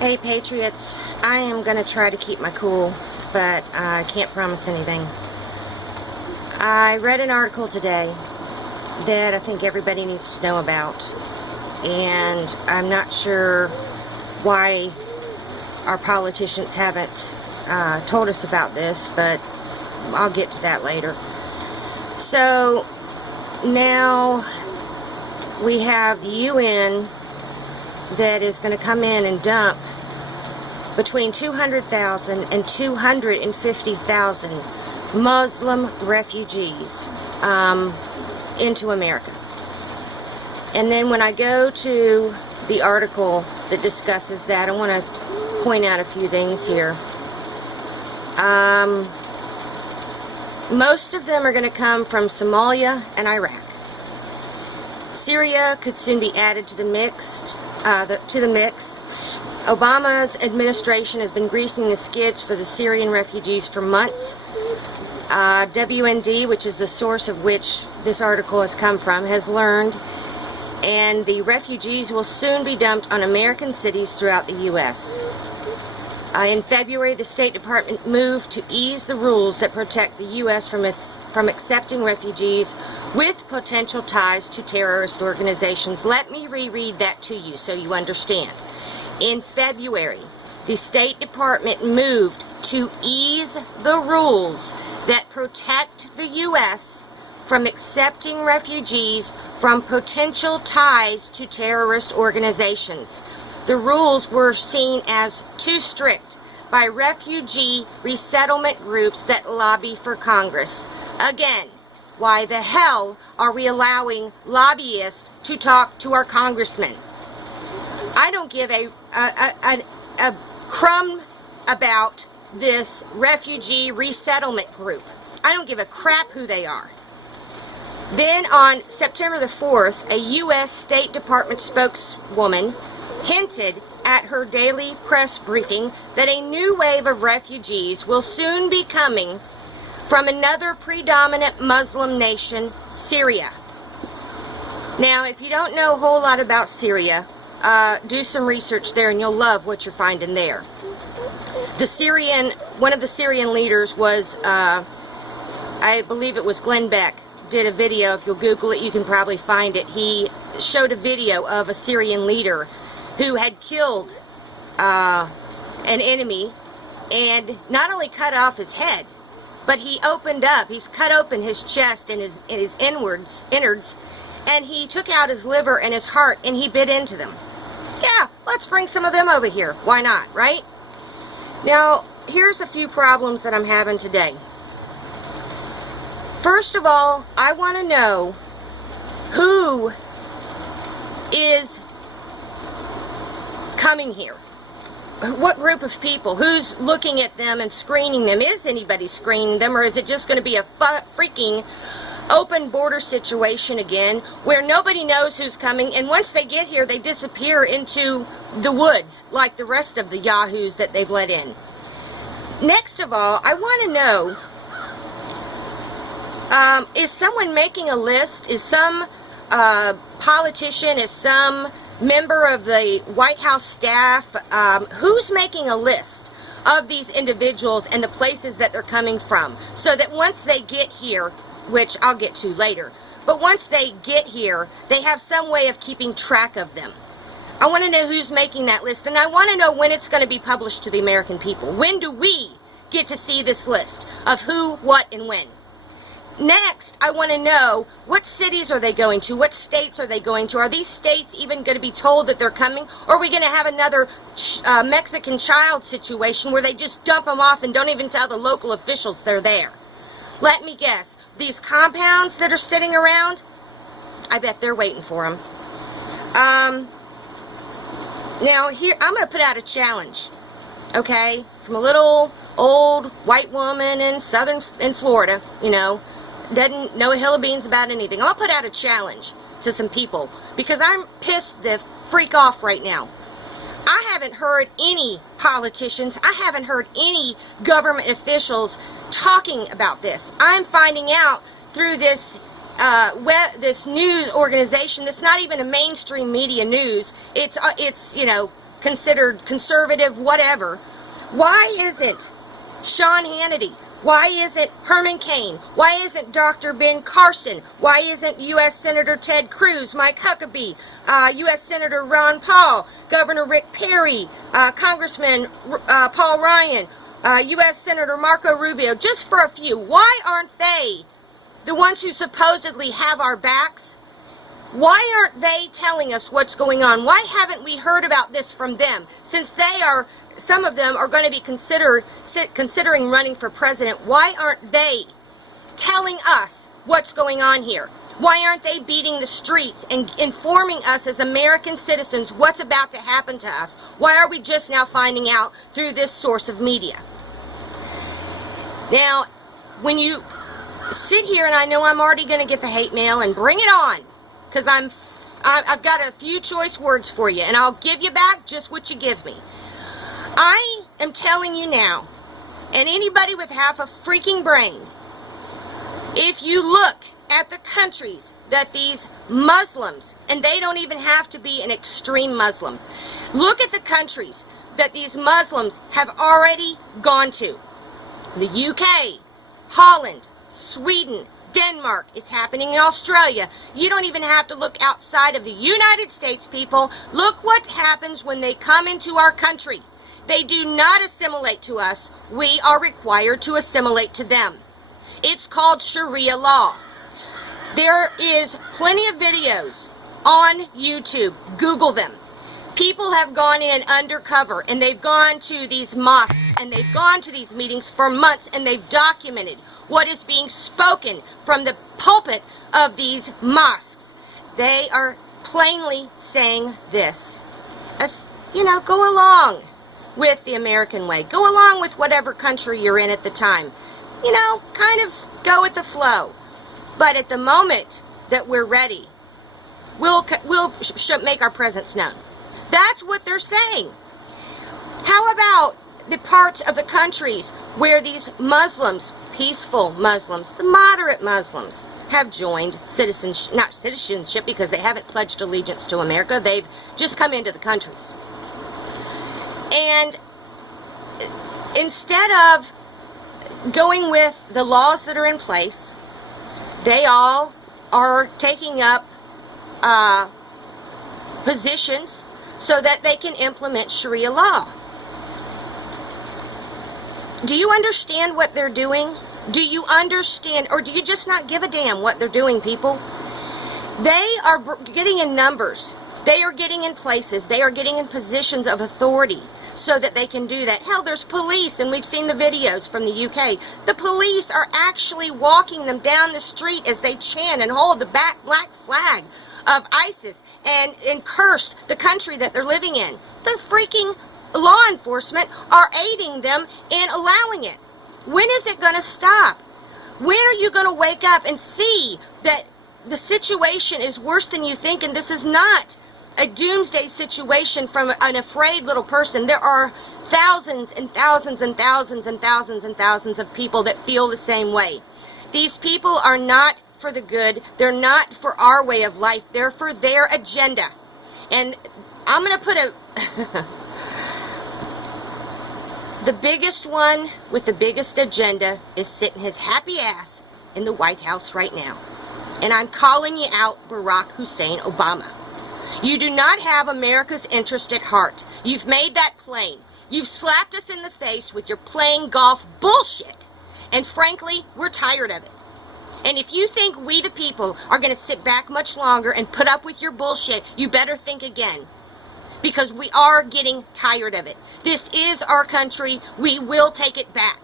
Hey Patriots, I am going to try to keep my cool, but I can't promise anything. I read an article today that I think everybody needs to know about, and I'm not sure why our politicians haven't told us about this, but I'll get to that later. So now we have the UN that is going to come in and dump between 200,000 and 250,000 Muslim refugees into America. And then when I go to the article that discusses that, I want to point out a few things here. Most of them are going to come from Somalia and Iraq. Syria could soon be added to the mix. Obama's administration has been greasing the skids for the Syrian refugees for months. WND, which is the source of which this article has come from, has learned, and the refugees will soon be dumped on American cities throughout the U.S. In February, the State Department moved to ease the rules that protect the U.S. from accepting refugees with potential ties to terrorist organizations. Let me reread that to you so you understand. In February, the State Department moved to ease the rules that protect the U.S. from accepting refugees from potential ties to terrorist organizations. The rules were seen as too strict by refugee resettlement groups that lobby for Congress. Again, why the hell are we allowing lobbyists to talk to our congressmen? I don't give a crumb about this refugee resettlement group. I don't give a crap who they are. Then on September the 4th, a U.S. State Department spokeswoman hinted at her daily press briefing that a new wave of refugees will soon be coming from another predominant Muslim nation, Syria. Now, if you don't know a whole lot about Syria, do some research there and you'll love what you're finding there. One of the Syrian leaders was, I believe it was Glenn Beck, did a video. If you'll Google it, you can probably find it. He showed a video of a Syrian leader who had killed an enemy and not only cut off his head, but he's cut open his chest and his innards, and he took out his liver and his heart and he bit into them. Yeah, let's bring some of them over here. Why not, right? Now, here's a few problems that I'm having today. First of all, I want to know who is coming here. What group of people? Who's looking at them and screening them? Is anybody screening them, or is it just going to be a freaking open border situation again where nobody knows who's coming, and once they get here they disappear into the woods like the rest of the yahoos that they've let in? Next of all, I want to know, is someone making a list? Is some politician, is some member of the White House staff, who's making a list of these individuals and the places that they're coming from, so that once they get here, which I'll get to later, but once they get here, they have some way of keeping track of them. I want to know who's making that list, and I want to know when it's going to be published to the American people. When do we get to see this list of who, what, and when? Next, I want to know, what cities are they going to? What states are they going to? Are these states even going to be told that they're coming? Or are we going to have another Mexican child situation where they just dump them off and don't even tell the local officials they're there? Let me guess. These compounds that are sitting around, I bet they're waiting for them. Now, here, I'm going to put out a challenge, okay, from a little old white woman in Florida, you know, doesn't know a hill of beans about anything. I'll put out a challenge to some people because I'm pissed the freak off right now. I haven't heard any politicians, I haven't heard any government officials talking about this. I'm finding out through this this news organization that's not even a mainstream media news. It's you know, considered conservative, whatever. Why isn't Sean Hannity? Why isn't Herman Cain? Why isn't Dr. Ben Carson? Why isn't U.S. Senator Ted Cruz, Mike Huckabee, U.S. Senator Ron Paul, Governor Rick Perry, Congressman Paul Ryan, U.S. Senator Marco Rubio, just for a few? Why aren't they the ones who supposedly have our backs? Why aren't they telling us what's going on? Why haven't we heard about this from them? Since they are, some of them are going to be considering running for president, why aren't they telling us what's going on here? Why aren't they beating the streets and informing us as American citizens what's about to happen to us? Why are we just now finding out through this source of media? Now, when you sit here, and I know I'm already going to get the hate mail, and bring it on, because I've got a few choice words for you, and I'll give you back just what you give me. I am telling you now, and anybody with half a freaking brain, if you look at the countries that these Muslims, and they don't even have to be an extreme Muslim, look at the countries that these Muslims have already gone to. The UK, Holland, Sweden, Denmark, it's happening in Australia. You don't even have to look outside of the United States, people. Look what happens when they come into our country. They do not assimilate to us. We are required to assimilate to them. It's called Sharia law. There is plenty of videos on YouTube. Google them. People have gone in undercover, and they've gone to these mosques, and they've gone to these meetings for months, and they've documented what is being spoken from the pulpit of these mosques. They are plainly saying this. Go along with the American way. Go along with whatever country you're in at the time. Kind of go with the flow. But at the moment that we're ready, we'll make our presence known. That's what they're saying. How about the parts of the countries where these Muslims, peaceful Muslims, the moderate Muslims, have joined citizenship, not citizenship because they haven't pledged allegiance to America, they've just come into the countries. And instead of going with the laws that are in place, they all are taking up positions so that they can implement Sharia law. Do you understand what they're doing? Do you understand, or do you just not give a damn what they're doing, people? They are getting in numbers. They are getting in places. They are getting in positions of authority so that they can do that. Hell, there's police, and we've seen the videos from the UK. The police are actually walking them down the street as they chant and hold the black flag of ISIS and curse the country that they're living in. The freaking law enforcement are aiding them in allowing it. When is it going to stop? When are you going to wake up and see that the situation is worse than you think, and this is not a doomsday situation from an afraid little person? There are thousands and thousands and thousands and thousands and thousands of people that feel the same way. These people are not for the good. They're not for our way of life. They're for their agenda. And I'm going to put the biggest one with the biggest agenda is sitting his happy ass in the White House right now. And I'm calling you out, Barack Hussein Obama. You do not have America's interest at heart. You've made that plain. You've slapped us in the face with your playing golf bullshit. And frankly, we're tired of it. And if you think we the people are going to sit back much longer and put up with your bullshit, you better think again. Because we are getting tired of it. This is our country. We will take it back.